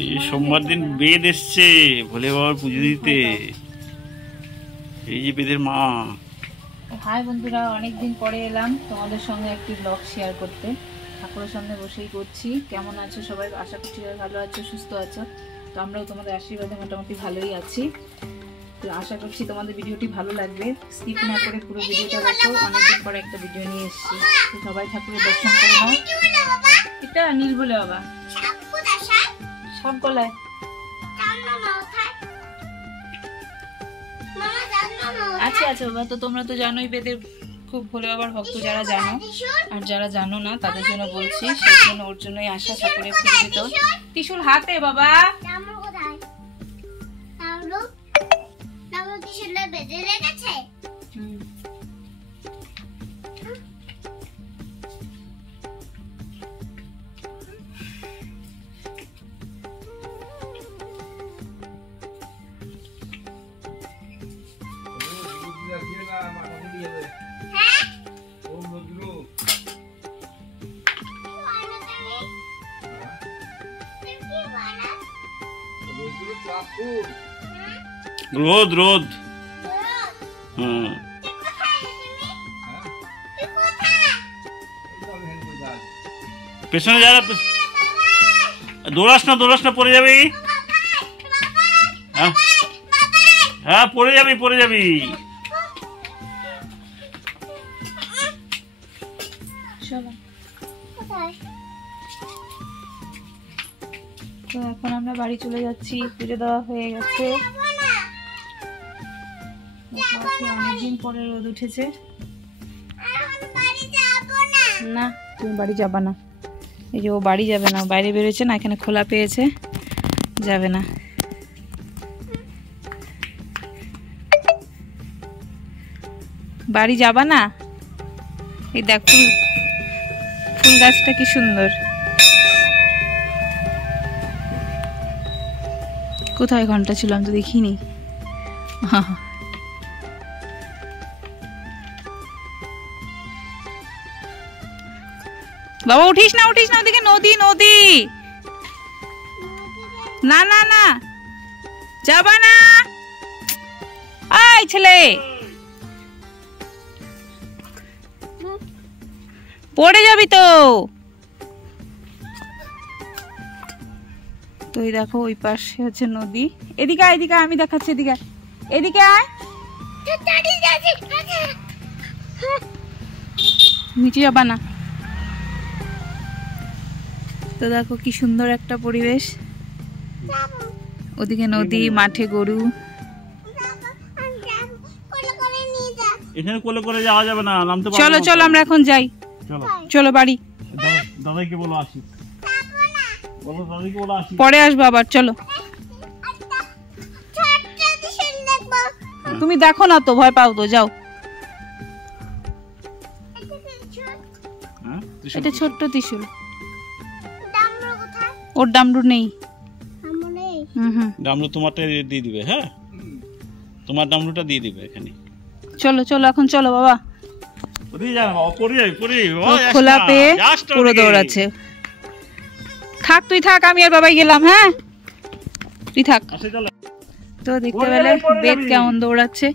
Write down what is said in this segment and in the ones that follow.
এই সোমবার দিন বেদ এসছে ভোলে বাবার পুজো দিতে। এই যে বেদের মা। হাই বন্ধুরা, অনেকদিন পরে এলাম তোমাদের সঙ্গে একটি ব্লগ শেয়ার করতে। ঠাকুরের সামনে বসেই করছি। কেমন আছো সবাই? আশা করছি ভালো আছো, সুস্থ আছো। তো আমরাও তোমাদের আশীর্বাদে মোটামুটি ভালোই আছি। তো আশা করছি তোমাদের ভিডিওটি ভালো লাগবে। স্কিপ না করে পুরো ভিডিওটা দেখো। অনেকদিন পরে একটা ভিডিও নিয়ে এসেছি। তো সবাই ঠাকুরের দর্শন করে নাও। এটা নীল বলে বাবা, সব গলায়। আচ্ছা আচ্ছা বাবা, তো তোমরা তো জানোই বেদের খুব ভোলে বাবার ভক্ত, যারা জানো। আর যারা জানো না তাদের জন্য বলছি, সেই জন্য ওর জন্যই আশা ঠাকুরের পুজো দিত। ত্রিশূল হাতে বাবা। রোদ রোদ। হ্যাঁ, পেছনে যারা দৌড়াস না পড়ে যাবি। হ্যাঁ পড়ে যাবি। তো এখন আমরা বাড়ি চলে যাচ্ছি, পুজো দেওয়া হয়ে গেছে। অনেকদিন পরে রোদ উঠেছে। না তুমি বাড়ি যাবা না। এই যে ও বাড়ি যাবে না, বাইরে বেরোচ্ছে না, এখানে খোলা পেয়েছে, যাবে না। বাড়ি যাবা না? এই দেখ ফুল গাছটা কি সুন্দর। কোথায় ঘন্টা ছিল? আমি তো দেখিনি। বাবা উঠিস না, ওদিকে নদী। না যাবা না। আয় ছেলে, পড়ে যাবি তো। তো এই দেখো ওই পাশে হচ্ছে নদী। এদিকে আমি দেখাচ্ছি। এদিকে আয়। নিচে যাবা না। তো দেখো কি সুন্দর একটা পরিবেশ। ওদিকে নদী, মাঠে গরু। এখানে কোলে করে যাওয়া যাবে না, নামতে পারবো না। চলো আমরা এখন যাই। চলো বাড়ি। দাদাইকে বলো আসি। পরে আসবো আবার। চলো। তুমি দেখো না তো, ভয় পাও তো, যাও। এটা ছোট্ট ত্রিশূল। ওর ডামরু নেই। ডামরু তোমারটা দিয়ে দিবে। হ্যাঁ, তোমার ডামরুটা দিয়ে দিবে এখানে। চলো এখন চলো বাবা। খোলা পেয়ে পুরো দৌড়াচ্ছে। তুই থাক, আমি আর বাবাই গেলাম। হ্যাঁ তুই থাক। তো দেখতে পেলে বেদ কেমন দৌড়াচ্ছে।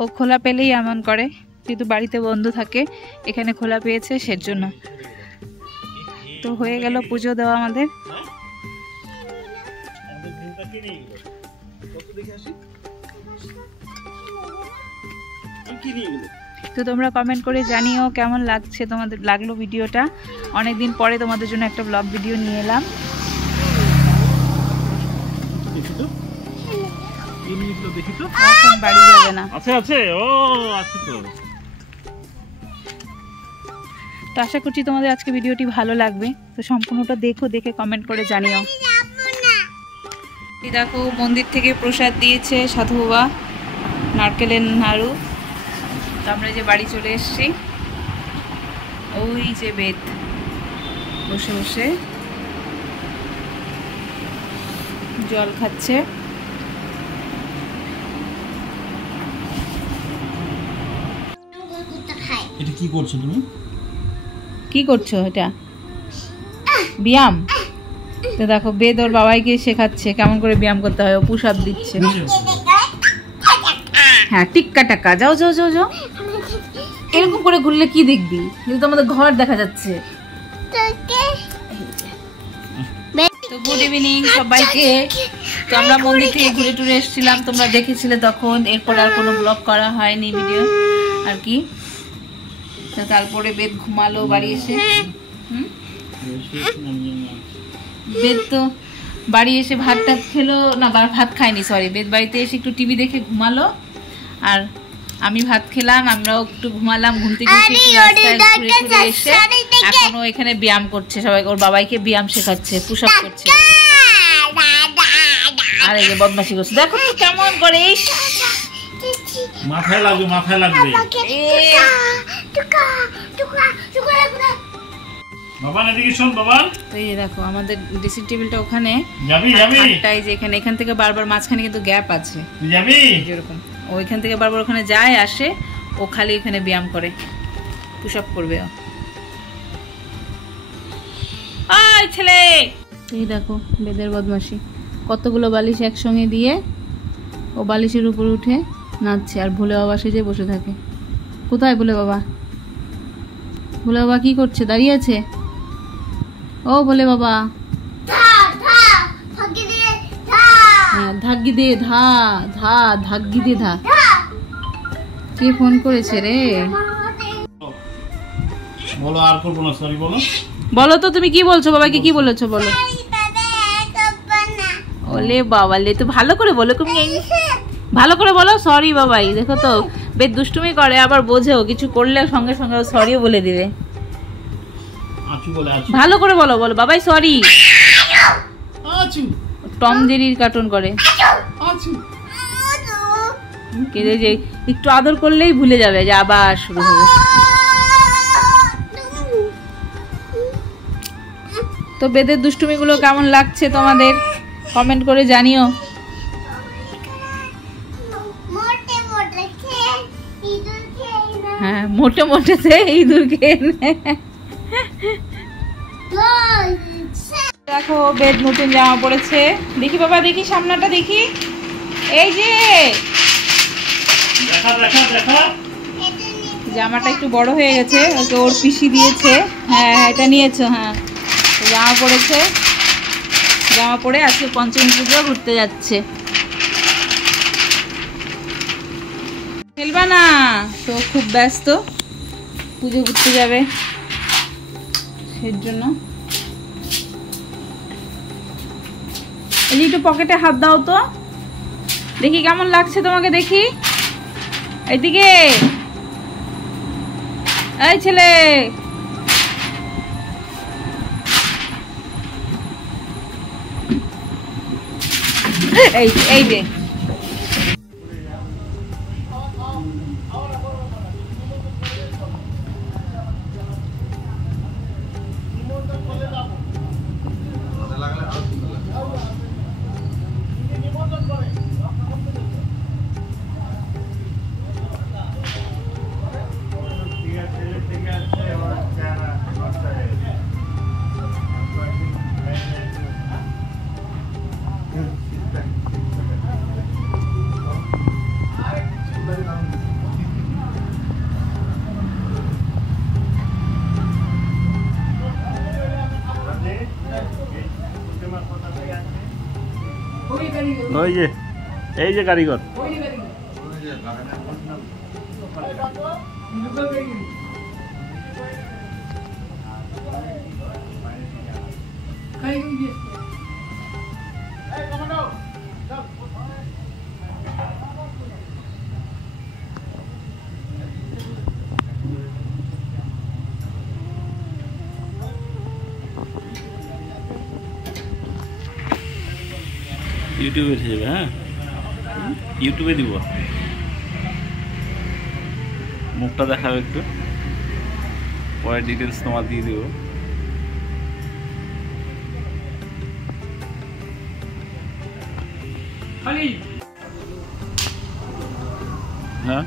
ও খোলা পেলেই এমন করে, কিন্তু বাড়িতে বন্ধ থাকে, এখানে খোলা পেয়েছে সেজন্য। তো হয়ে গেল পুজো দেওয়া আমাদের। তো তোমরা কমেন্ট করে জানিও কেমন লাগছে, তোমাদের লাগলো ভিডিওটা। অনেকদিন পরে তোমাদের জন্য একটা ব্লগ ভিডিও নিয়ে এলাম। এখন বাড়ি যাবে না। তো আশা করছি তোমাদের আজকে ভিডিওটি ভালো লাগবে। তো সম্পূর্ণটা দেখে কমেন্ট করে জানিও। দেখো মন্দির থেকে প্রসাদ দিয়েছে সাধু বাবা, নারকেলের নাড়ু। তো আমরা যে বাড়ি চলে এসেছি, ওই যে বেদ বসে জল খাচ্ছে। এটা কি করছো তুমি? কি করছো? এটা ব্যায়াম। তো দেখো বেদ ওর বাবাইকে শেখাচ্ছে কেমন করে ব্যায়াম করতে হয়, ও পুশ আপ দিচ্ছে। হ্যাঁ টিক্কা টাকা, যাও যাও যাও যাও। এরকম করে ঘুরলে কি দেখবি? কিন্তু তো আমাদের ঘর দেখা যাচ্ছে। তো গুড ইভিনিং সবাইকে। তো আমরা মন্দির থেকে ঘুরে টুরে এসেছিলাম, তোমরা দেখেছিলে তখন। এরপর আর কোনো ব্লগ করা হয়নি, ভিডিও আর কি। তারপরে বেদ ঘুমালো বাড়ি এসে। বেদ তো বাড়ি এসে ভাত টাত খেলো না, ভাত খায়নি সরি, বেদ বাড়িতে এসে একটু টিভি দেখে ঘুমালো। আর আমি ভাত খেলাম, আমরাও একটু ঘুমালাম। ঘুম থেকে এসে এখনো এখানে ব্যায়াম করছে, সবাই ওর বাবাইকে ব্যায়াম শেখাচ্ছে, পুশ আপ করছে। আর এই যে বদমাশি করছে, দেখো তো কেমন করে। মাথায় লাগবে, মাথায় লাগবে। বাবা এদিকে শোন বাবা। তো এই দেখো আমাদের ড্রেসিং টেবিলটা ওখানে, যাবি যাবি খাটটাই যে এখানে, এখান থেকে বারবার মাঝখানে কিন্তু গ্যাপ আছে, যাবি যেরকম ও এখান থেকে বারবার ওখানে যায় আসে, ও খালি এখানে ব্যায়াম করে, পুশ আপ করবে ও। আয় ছেলে, এই দেখো বেদের বদমাশি, কতগুলো বালিশ একসঙ্গে দিয়ে ও বালিশের উপর উঠে নাচছে। আর ভোলে বাবা সেজে বসে থাকে। কোথায় ভোলে বাবা? ভোলে বাবা কি করছে? দাঁড়িয়ে আছে। ও ভোলে বাবা, হ্যাঁ ধাগ্গি দে ধা ধা, ধাগ্গি দে ধা। কে ফোন করেছে রে? বলো, আর করবো না, সরি বলো। বলো তো তুমি কি বলছো, বাবাকে কি বলেছো বলো। ওলে বাবা লে, তো ভালো করে বলো, তুমি ভালো করে বলো। সরি বাবাই, দেখো তো বেশ দুষ্টুমি করে, আবার বোঝেও, কিছু করলে সঙ্গে সঙ্গে সরিও বলে দিবে। ভালো করে বলো, বলো বাবাই সরি। টম জেরির কার্টুন করে, যে একটু আদর করলেই ভুলে যাবে, যে আবার শুরু হবে। তো বেদের দুষ্টুমিগুলো কেমন লাগছে তোমাদের কমেন্ট করে জানিও। হ্যাঁ মোটে মোটে সে ইঁদুর খেয়ে নেয়। দেখো বেদ নতুন জামা পড়েছে, দেখি বাবা, দেখি সামনাটা দেখি। এই যে জামাটা একটু বড় হয়ে গেছে, ওকে ওর পিসি দিয়েছে। হ্যাঁ এটা নিয়েছো, হ্যাঁ জামা পড়েছে। জামা পরে আজকে পঞ্চমী পুজো ঘুরতে যাচ্ছে। খেলবা না তো, খুব ব্যস্ত, পুজো ঘুরতে যাবে সেই জন্য। একটু পকেটে হাত দাও তো, দেখি কেমন লাগছে তোমাকে, দেখি এদিকে। এই ছেলে, এই যে ওই যে, এই যে কারিগর। ইউটিউবে এসে যাবে, হ্যাঁ ইউটিউবে দিব, মুখটা দেখাবে একটু, পরে ডিটেলস তোমার দিয়ে দিব। হ্যাঁ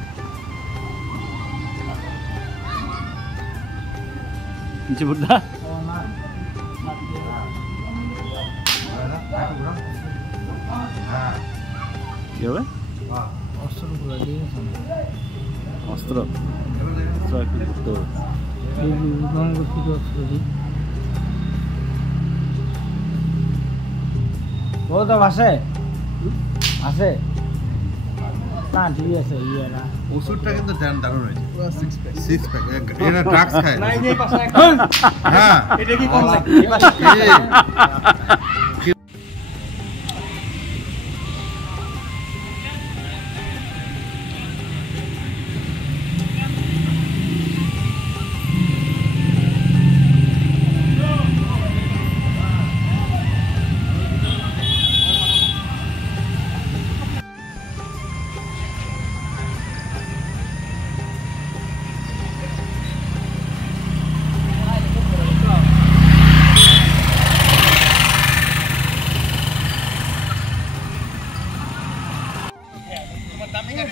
বুদ্ধা কি হবে অস্ত্র করে দিয়ে অস্ত্র একটু করতে হবে অস্ত্র দিই বলতো আছে আছে না ঠিক আছে ইয়ে না ওষুধটা কিন্তু দারুণ হয়েছে পুরো 6 প্যাক এরা ড্রাগস খায় হ্যাঁ এটা কি কম লাগে দামি গাড়ি